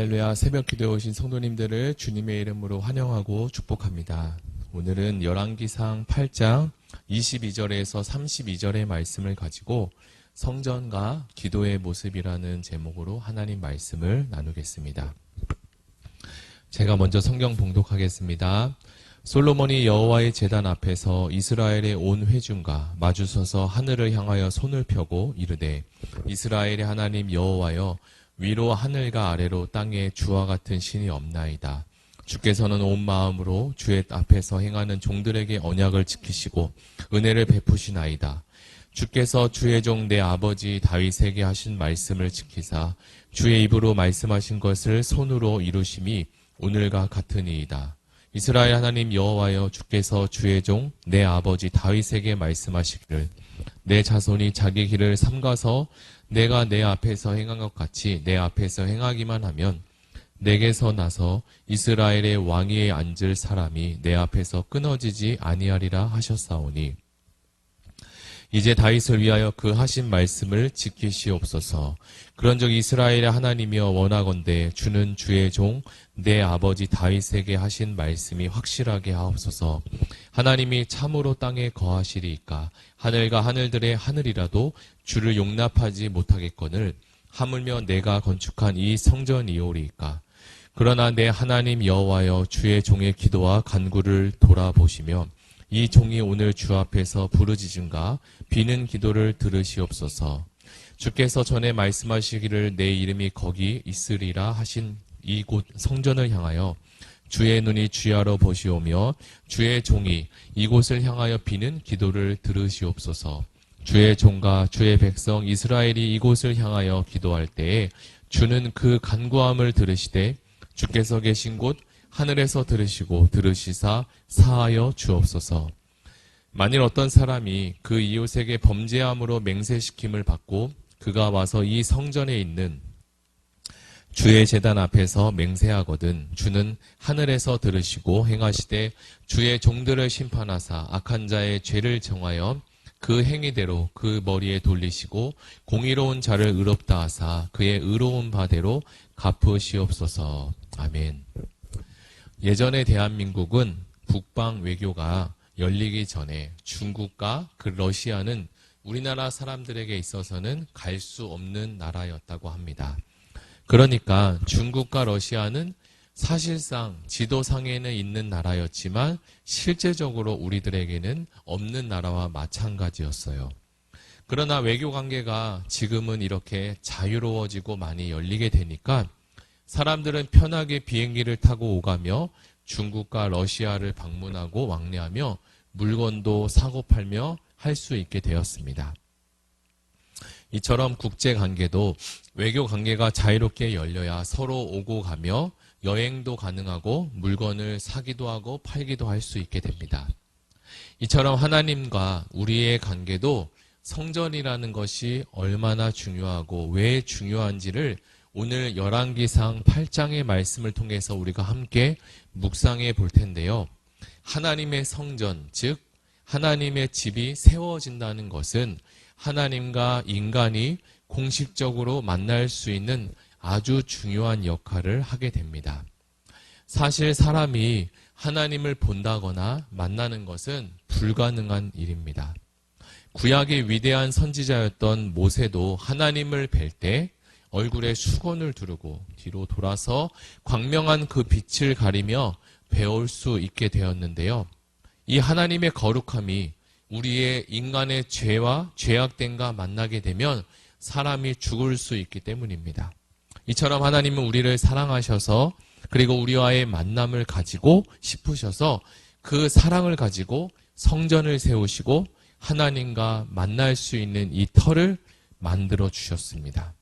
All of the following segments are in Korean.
할렐루야. 새벽 기도에 오신 성도님들을 주님의 이름으로 환영하고 축복합니다. 오늘은 열왕기상 8장 22절에서 32절의 말씀을 가지고 성전과 기도의 모습이라는 제목으로 하나님 말씀을 나누겠습니다. 제가 먼저 성경 봉독하겠습니다. 솔로몬이 여호와의 제단 앞에서 이스라엘의 온 회중과 마주서서 하늘을 향하여 손을 펴고 이르되, 이스라엘의 하나님 여호와여, 위로 하늘과 아래로 땅에 주와 같은 신이 없나이다. 주께서는 온 마음으로 주의 앞에서 행하는 종들에게 언약을 지키시고 은혜를 베푸시나이다. 주께서 주의 종 내 아버지 다윗에게 하신 말씀을 지키사 주의 입으로 말씀하신 것을 손으로 이루심이 오늘과 같으니이다. 이스라엘 하나님 여호와여, 주께서 주의 종 내 아버지 다윗에게 말씀하시기를, 내 자손이 자기 길을 삼가서 내가 내 앞에서 행한 것 같이 내 앞에서 행하기만 하면 내게서 나서 이스라엘의 왕위에 앉을 사람이 내 앞에서 끊어지지 아니하리라 하셨사오니, 이제 다윗을 위하여 그 하신 말씀을 지키시옵소서. 그런즉 이스라엘의 하나님이여, 원하건대 주는 주의 종 내 아버지 다윗에게 하신 말씀이 확실하게 하옵소서. 하나님이 참으로 땅에 거하시리이까 하늘과 하늘들의 하늘이라도 주를 용납하지 못하겠거늘 하물며 내가 건축한 이 성전이오리이까. 그러나 내 하나님 여호와여, 주의 종의 기도와 간구를 돌아보시며 이 종이 오늘 주 앞에서 부르짖은가 비는 기도를 들으시옵소서. 주께서 전에 말씀하시기를 내 이름이 거기 있으리라 하신 이곳 성전을 향하여 주의 눈이 주야로 보시오며 주의 종이 이곳을 향하여 비는 기도를 들으시옵소서. 주의 종과 주의 백성 이스라엘이 이곳을 향하여 기도할 때에 주는 그 간구함을 들으시되 주께서 계신 곳 하늘에서 들으시고 들으시사 사하여 주옵소서. 만일 어떤 사람이 그 이웃에게 범죄함으로 맹세시킴을 받고 그가 와서 이 성전에 있는 주의 제단 앞에서 맹세하거든 주는 하늘에서 들으시고 행하시되 주의 종들을 심판하사 악한 자의 죄를 정하여 그 행위대로 그 머리에 돌리시고 공의로운 자를 의롭다 하사 그의 의로운 바대로 갚으시옵소서. 아멘. 예전의 대한민국은 북방 외교가 열리기 전에 중국과 그 러시아는 우리나라 사람들에게 있어서는 갈 수 없는 나라였다고 합니다. 그러니까 중국과 러시아는 사실상 지도상에는 있는 나라였지만 실제적으로 우리들에게는 없는 나라와 마찬가지였어요. 그러나 외교 관계가 지금은 이렇게 자유로워지고 많이 열리게 되니까 사람들은 편하게 비행기를 타고 오가며 중국과 러시아를 방문하고 왕래하며 물건도 사고 팔며 할 수 있게 되었습니다. 이처럼 국제관계도 외교관계가 자유롭게 열려야 서로 오고 가며 여행도 가능하고 물건을 사기도 하고 팔기도 할 수 있게 됩니다. 이처럼 하나님과 우리의 관계도 성전이라는 것이 얼마나 중요하고 왜 중요한지를 오늘 열왕기상 8장의 말씀을 통해서 우리가 함께 묵상해 볼 텐데요. 하나님의 성전, 즉 하나님의 집이 세워진다는 것은 하나님과 인간이 공식적으로 만날 수 있는 아주 중요한 역할을 하게 됩니다. 사실 사람이 하나님을 본다거나 만나는 것은 불가능한 일입니다. 구약의 위대한 선지자였던 모세도 하나님을 뵐 때 얼굴에 수건을 두르고 뒤로 돌아서 광명한 그 빛을 가리며 배울 수 있게 되었는데요. 이 하나님의 거룩함이 우리의 인간의 죄와 죄악됨과 만나게 되면 사람이 죽을 수 있기 때문입니다. 이처럼 하나님은 우리를 사랑하셔서 그리고 우리와의 만남을 가지고 싶으셔서 그 사랑을 가지고 성전을 세우시고 하나님과 만날 수 있는 이 터를 만들어 주셨습니다.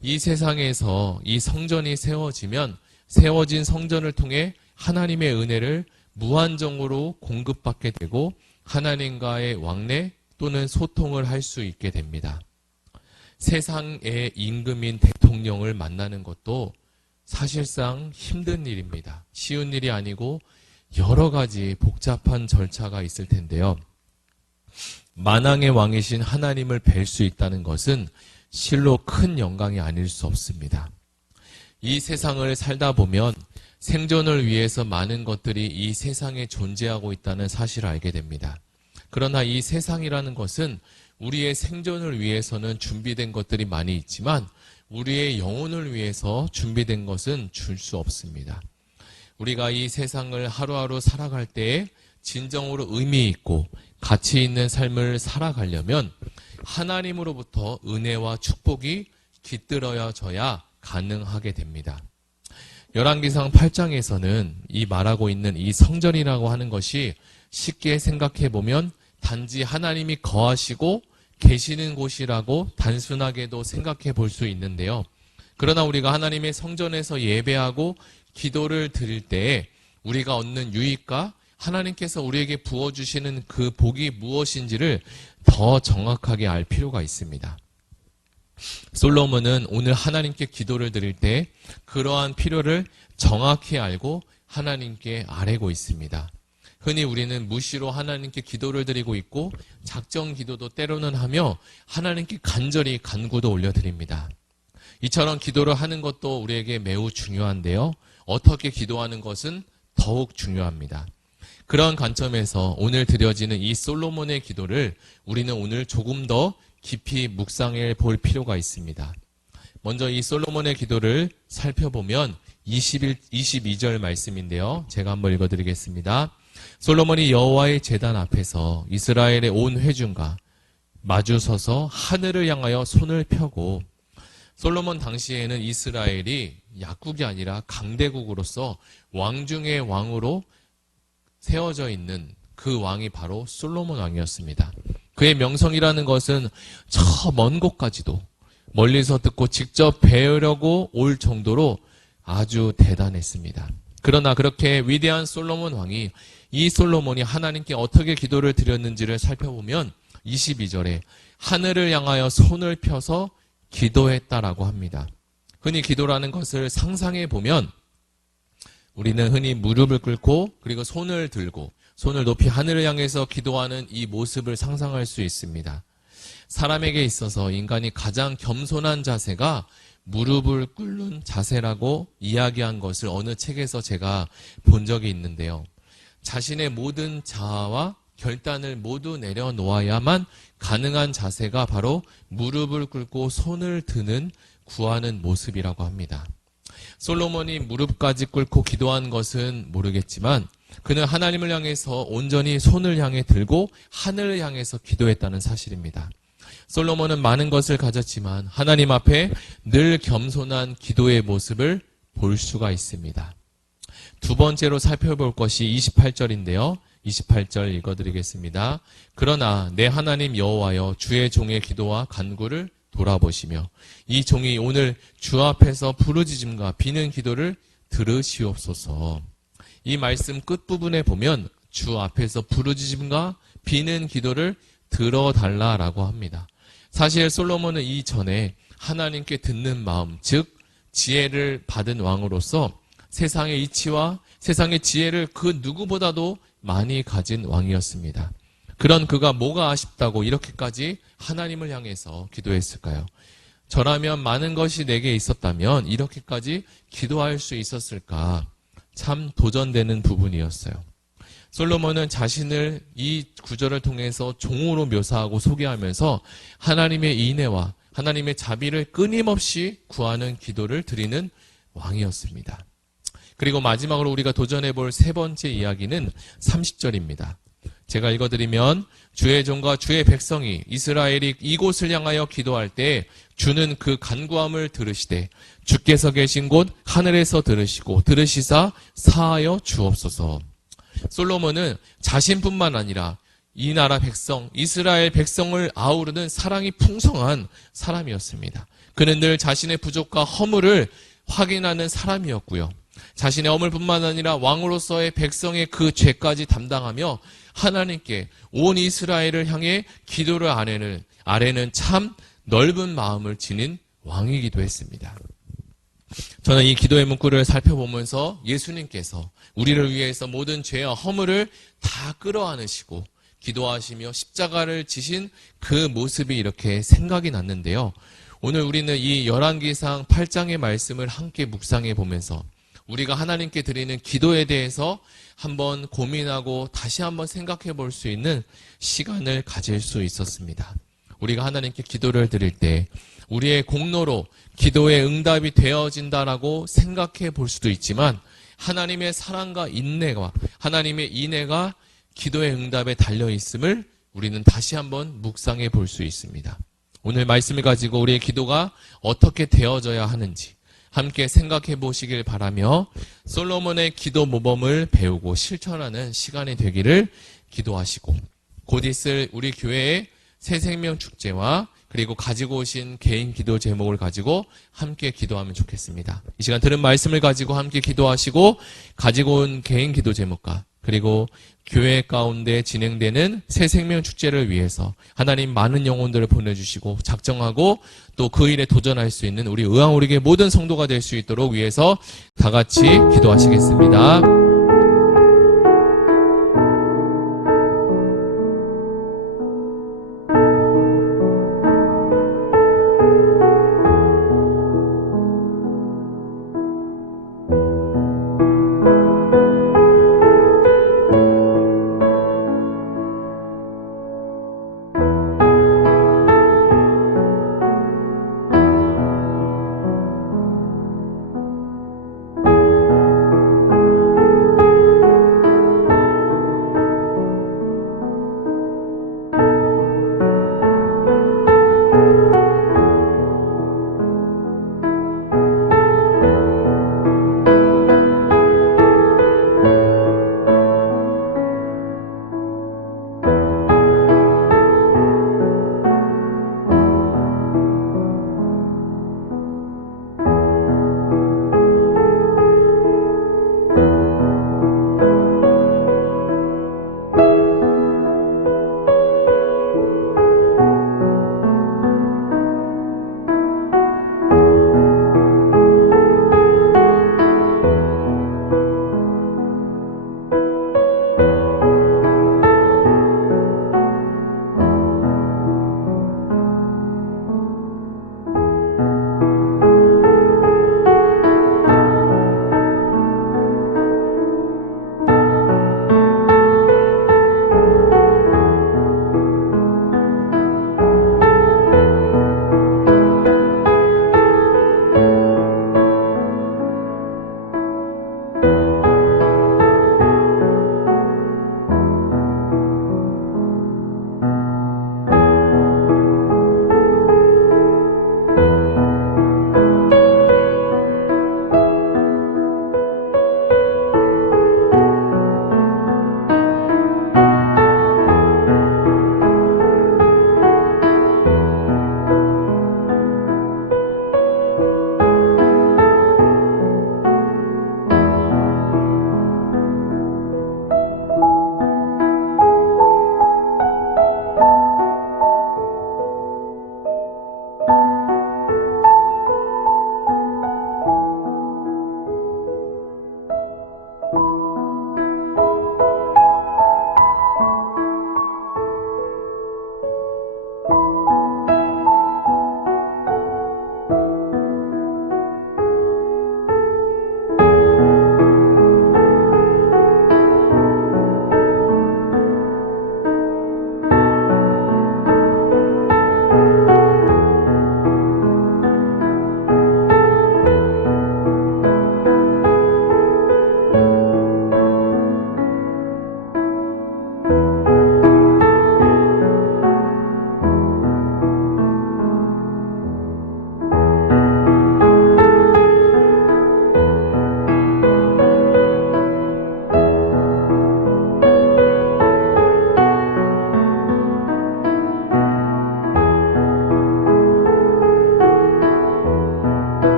이 세상에서 이 성전이 세워지면 세워진 성전을 통해 하나님의 은혜를 무한정으로 공급받게 되고 하나님과의 왕래 또는 소통을 할 수 있게 됩니다. 세상의 임금인 대통령을 만나는 것도 사실상 힘든 일입니다. 쉬운 일이 아니고 여러 가지 복잡한 절차가 있을 텐데요. 만왕의 왕이신 하나님을 뵐 수 있다는 것은 실로 큰 영광이 아닐 수 없습니다. 이 세상을 살다 보면 생존을 위해서 많은 것들이 이 세상에 존재하고 있다는 사실을 알게 됩니다. 그러나 이 세상이라는 것은 우리의 생존을 위해서는 준비된 것들이 많이 있지만 우리의 영혼을 위해서 준비된 것은 줄 수 없습니다. 우리가 이 세상을 하루하루 살아갈 때에 진정으로 의미 있고 가치 있는 삶을 살아가려면 하나님으로부터 은혜와 축복이 깃들어져야 가능하게 됩니다. 열왕기상 8장에서는 이 말하고 있는 이 성전이라고 하는 것이 쉽게 생각해 보면 단지 하나님이 거하시고 계시는 곳이라고 단순하게도 생각해 볼 수 있는데요. 그러나 우리가 하나님의 성전에서 예배하고 기도를 드릴 때에 우리가 얻는 유익과 하나님께서 우리에게 부어주시는 그 복이 무엇인지를 더 정확하게 알 필요가 있습니다. 솔로몬은 오늘 하나님께 기도를 드릴 때 그러한 필요를 정확히 알고 하나님께 아뢰고 있습니다. 흔히 우리는 무시로 하나님께 기도를 드리고 있고 작정 기도도 때로는 하며 하나님께 간절히 간구도 올려드립니다. 이처럼 기도를 하는 것도 우리에게 매우 중요한데요. 어떻게 기도하는 것은 더욱 중요합니다. 그런 관점에서 오늘 드려지는 이 솔로몬의 기도를 우리는 오늘 조금 더 깊이 묵상해 볼 필요가 있습니다. 먼저 이 솔로몬의 기도를 살펴보면 22절 말씀인데요. 제가 한번 읽어드리겠습니다. 솔로몬이 여호와의 제단 앞에서 이스라엘의 온 회중과 마주서서 하늘을 향하여 손을 펴고 솔로몬 당시에는 이스라엘이 약국이 아니라 강대국으로서 왕 중의 왕으로 세워져 있는 그 왕이 바로 솔로몬 왕이었습니다. 그의 명성이라는 것은 저 먼 곳까지도 멀리서 듣고 직접 배우려고 올 정도로 아주 대단했습니다. 그러나 그렇게 위대한 솔로몬 왕이 이 솔로몬이 하나님께 어떻게 기도를 드렸는지를 살펴보면 22절에 하늘을 향하여 손을 펴서 기도했다라고 합니다. 흔히 기도라는 것을 상상해 보면 우리는 흔히 무릎을 꿇고 그리고 손을 들고 손을 높이 하늘을 향해서 기도하는 이 모습을 상상할 수 있습니다. 사람에게 있어서 인간이 가장 겸손한 자세가 무릎을 꿇는 자세라고 이야기한 것을 어느 책에서 제가 본 적이 있는데요. 자신의 모든 자아와 결단을 모두 내려놓아야만 가능한 자세가 바로 무릎을 꿇고 손을 드는 구하는 모습이라고 합니다. 솔로몬이 무릎까지 꿇고 기도한 것은 모르겠지만 그는 하나님을 향해서 온전히 손을 향해 들고 하늘을 향해서 기도했다는 사실입니다. 솔로몬은 많은 것을 가졌지만 하나님 앞에 늘 겸손한 기도의 모습을 볼 수가 있습니다. 두 번째로 살펴볼 것이 28절인데요. 28절 읽어드리겠습니다. 그러나 내 하나님 여호와여 주의 종의 기도와 간구를 돌아보시며 이 종이 오늘 주 앞에서 부르짖음과 비는 기도를 들으시옵소서. 이 말씀 끝부분에 보면 주 앞에서 부르짖음과 비는 기도를 들어달라라고 합니다. 사실 솔로몬은 이전에 하나님께 듣는 마음, 즉 지혜를 받은 왕으로서 세상의 이치와 세상의 지혜를 그 누구보다도 많이 가진 왕이었습니다. 그런 그가 뭐가 아쉽다고 이렇게까지 하나님을 향해서 기도했을까요? 저라면 많은 것이 내게 있었다면 이렇게까지 기도할 수 있었을까? 참 도전되는 부분이었어요. 솔로몬은 자신을 이 구절을 통해서 종으로 묘사하고 소개하면서 하나님의 인애와 하나님의 자비를 끊임없이 구하는 기도를 드리는 왕이었습니다. 그리고 마지막으로 우리가 도전해 볼 세 번째 이야기는 30절입니다. 제가 읽어드리면 주의 종과 주의 백성이 이스라엘이 이곳을 향하여 기도할 때 주는 그 간구함을 들으시되 주께서 계신 곳 하늘에서 들으시고 들으시사 사하여 주옵소서. 솔로몬은 자신뿐만 아니라 이 나라 백성, 이스라엘 백성을 아우르는 사랑이 풍성한 사람이었습니다. 그는 늘 자신의 부족과 허물을 확인하는 사람이었고요. 자신의 허물뿐만 아니라 왕으로서의 백성의 그 죄까지 담당하며 하나님께 온 이스라엘을 향해 기도를 아뢰는 참 넓은 마음을 지닌 왕이기도 했습니다. 저는 이 기도의 문구를 살펴보면서 예수님께서 우리를 위해서 모든 죄와 허물을 다 끌어안으시고 기도하시며 십자가를 지신 그 모습이 이렇게 생각이 났는데요. 오늘 우리는 이 열왕기상 8장의 말씀을 함께 묵상해 보면서 우리가 하나님께 드리는 기도에 대해서 한번 고민하고 다시 한번 생각해 볼 수 있는 시간을 가질 수 있었습니다. 우리가 하나님께 기도를 드릴 때 우리의 공로로 기도의 응답이 되어진다라고 생각해 볼 수도 있지만 하나님의 사랑과 인내와 하나님의 인애가 기도의 응답에 달려 있음을 우리는 다시 한번 묵상해 볼 수 있습니다. 오늘 말씀을 가지고 우리의 기도가 어떻게 되어져야 하는지 함께 생각해 보시길 바라며 솔로몬의 기도 모범을 배우고 실천하는 시간이 되기를 기도하시고 곧 있을 우리 교회의 새생명 축제와 그리고 가지고 오신 개인 기도 제목을 가지고 함께 기도하면 좋겠습니다. 이 시간 들은 말씀을 가지고 함께 기도하시고 가지고 온 개인 기도 제목과 그리고 교회 가운데 진행되는 새생명 축제를 위해서 하나님 많은 영혼들을 보내주시고 작정하고 또 그 일에 도전할 수 있는 우리 의왕우리교회 모든 성도가 될 수 있도록 위해서 다 같이 기도하시겠습니다.